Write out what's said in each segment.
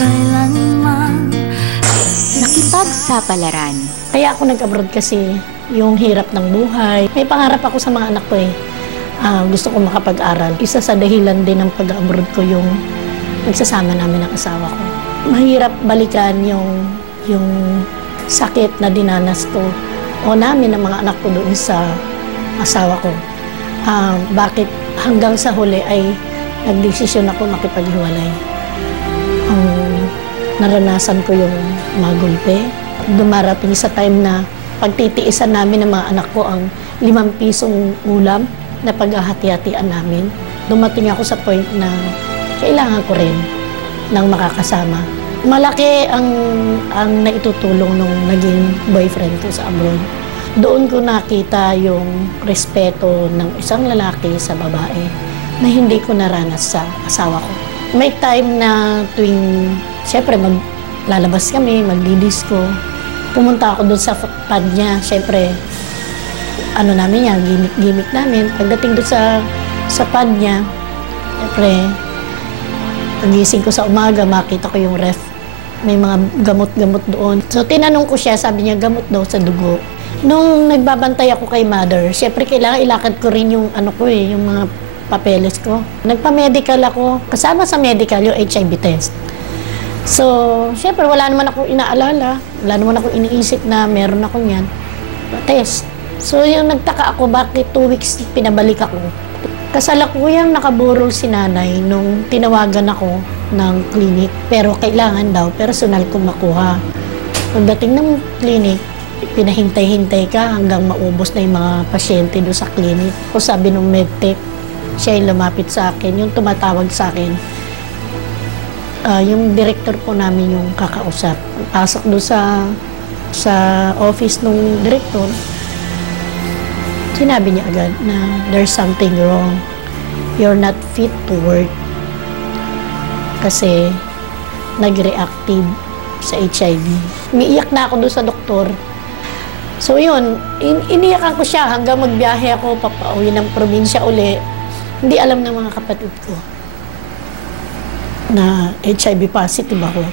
kailanman. Nakipagsapalaran. Kaya ako nag-abroad kasi yung hirap ng buhay. May pangarap ako sa mga anak ko eh. Gusto ko makapag-aral. Isa sa dahilan din ng pag-abroad ko yung nagsasama namin ng asawa ko. Mahirap balikan yung sakit na dinanas ko o namin ng mga anak ko doon sa asawa ko. Bakit hanggang sa huli ay nagdesisyon ako makipaghiwalay. Naranasan ko yung magulpe. Dumarating sa time na pagtitiisan namin ng mga anak ko ang 5 pisong ulam na paghahati-hatian namin. Dumating ako sa point na kailangan ko rin ng makakasama. Malaki ang naitutulong nung naging boyfriend ko sa abroad. Doon ko nakita yung respeto ng isang lalaki sa babae na hindi ko naranas sa asawa ko. May time na tuwing, siyempre maglalabas kami, magdidisco. Pumunta ako doon sa pad niya, siyempre, namin yan, gimmick namin. Pagdating doon sa pad niya, siyempre, pagising ko sa umaga, makita ko yung ref. May mga gamot-gamot doon. So, tinanong ko siya, sabi niya, gamot daw sa dugo. Nung nagbabantay ako kay mother, siyempre, kailangan ilakad ko rin yung yung mga papeles ko. Nagpa-medical ako. Kasama sa medical yung HIV test. So, siyempre, wala naman ako inaalala. Wala naman ako iniisip na meron ako niyan. Test. So, yung nagtaka ako, bakit 2 weeks pinabalik ako. Kasalukuyang nakaburol si nanay nung tinawagan ako ng clinic. Pero kailangan daw, personal kong makuha. Pagdating ng clinic, pinahintay-hintay ka hanggang maubos na yung mga pasyente doon sa clinic. O sabi ng medtech, siya yung lumapit sa akin, yung tumatawag sa akin. Yung director po namin yung kakausap. Pasok doon sa office ng director, sinabi niya agad na there's something wrong. You're not fit to work. Kasi nag-reactive sa HIV. Umiiyak na ako doon sa doktor. So yun, iniyakan ko siya hanggang magbiyahe ako, papauwi ng probinsya uli. Hindi alam ng mga kapatid ko na HIV positive ako.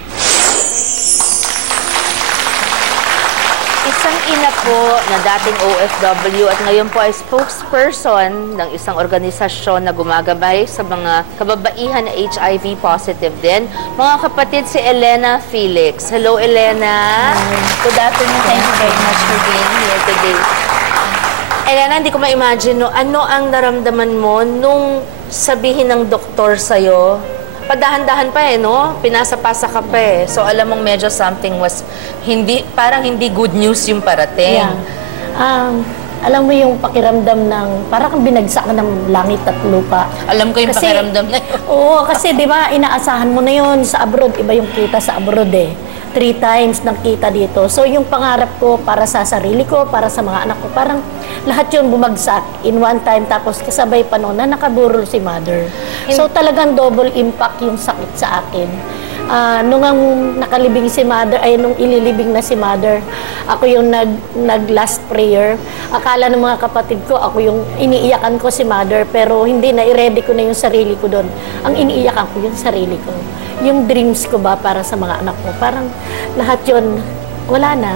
Isang ina po na dating OFW at ngayon po ay spokesperson ng isang organisasyon na gumagabay sa mga kababaihan na HIV positive din. Mga kapatid, si Elena Felix. Hello, Elena. Good afternoon. Thank you very much for being here today. Elena, hindi ko ma-imagine, no? Ano ang naramdaman mo nung sabihin ng doktor sa'yo? Padahan-dahan pa no? Pinasa-pasa ka pa So, alam mong medyo something was parang hindi good news yung parating. Yeah. Alam mo yung pakiramdam ng, parang kang binagsak ng langit at lupa. Alam ko yung pakiramdam na yun. Oo, kasi di ba, inaasahan mo na yun sa abroad. Iba yung kita sa abroad 3 times ng kita dito. So, yung pangarap ko para sa sarili ko, para sa mga anak ko, parang lahat yun bumagsak in one time. Tapos kasabay pa noon na nakaburol si mother. So, talagang double impact yung sakit sa akin. Nung ang nakalibing si mother, nung ililibing na si mother, ako yung nag-last prayer. Akala ng mga kapatid ko, ako yung iniiyakan ko si mother, pero hindi na, i-ready ko na yung sarili ko doon. Ang iniiyakan ko yung sarili ko. Yung dreams ko ba para sa mga anak ko, parang lahat yun, wala na.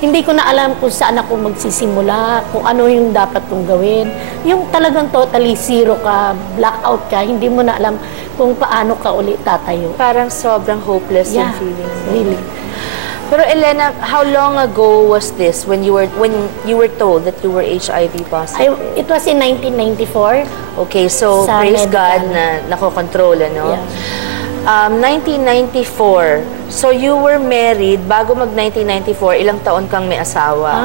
Hindi ko na alam kung saan ako magsisimula, kung ano yung dapat kong gawin. Yung talagang totally zero ka, blackout ka, hindi mo na alam kung paano ka ulit tatayo. Parang sobrang hopeless yung feeling. Really. Pero Elena, how long ago was this when you were told that you were HIV positive? It was in 1994. Okay, so Sa praise medical. God na nakokontrol, ano? Yeah. 1994, so you were married, bago mag-1994, ilang taon kang may asawa?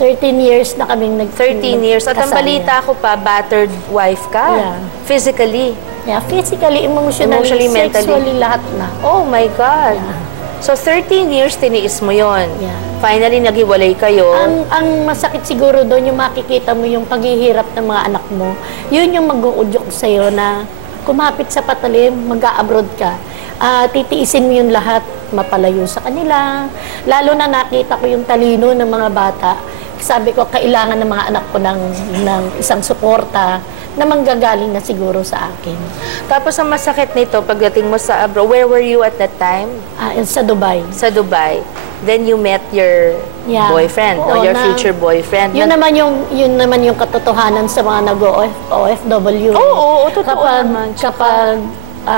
13 years na kaming 13 years. At ang balita ko pa, battered wife ka? Yeah. Physically? Yeah, physically, emotionally, mentally. sexually, lahat na. Oh my God! Yeah. So 13 years tiniis mo yon. Yeah. Finally, naghiwalay kayo. Ang masakit siguro doon, yung makikita mo yung paghihirap ng mga anak mo, yun yung mag-uudyok sa'yo na kumapit sa patalim, mag-a-abroad ka. Titiisin mo yung lahat, mapalayo sa kanila. Lalo na nakita ko yung talino ng mga bata. Sabi ko, kailangan ng mga anak ko ng isang suporta na manggagaling na siguro sa akin. Tapos ang masakit nito, pagdating mo sa abroad, where were you at that time? Sa Dubai. Sa Dubai. Then you met your Yeah. boyfriend, Oo, no? Your na- future boyfriend. Yun naman yung katotohanan sa mga nag-OFW. Oo, totoo kapag, naman. Kapag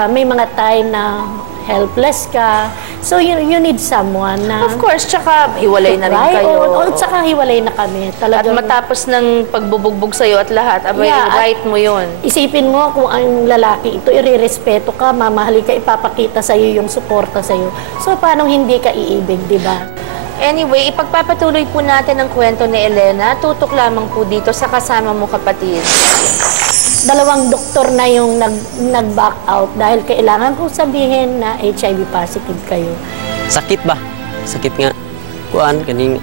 may mga time na helpless ka, so you need someone na... Of course, tsaka hiwalay na rin Right? kayo. Oo, tsaka hiwalay na kami. At Talagang, matapos ng pagbubugbog sa'yo at lahat, abay, Yeah, at- right mo yun. isipin mo kung ang lalaki ito, irerespeto ka, mamahali ka, ipapakita sa'yo yung suporta sa'yo. So, paano hindi ka iibig, di ba? Anyway, ipagpapatuloy po natin ang kwento ni Elena. Tutok lamang po dito sa kasama mo kapatid. 2 doktor na yung nag-back out dahil kailangan kong sabihin na HIV positive kayo. Sakit ba? Sakit nga. Kuan kaning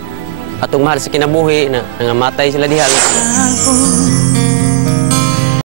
atong mahal sa kinabuhi na nangamatay sila diha.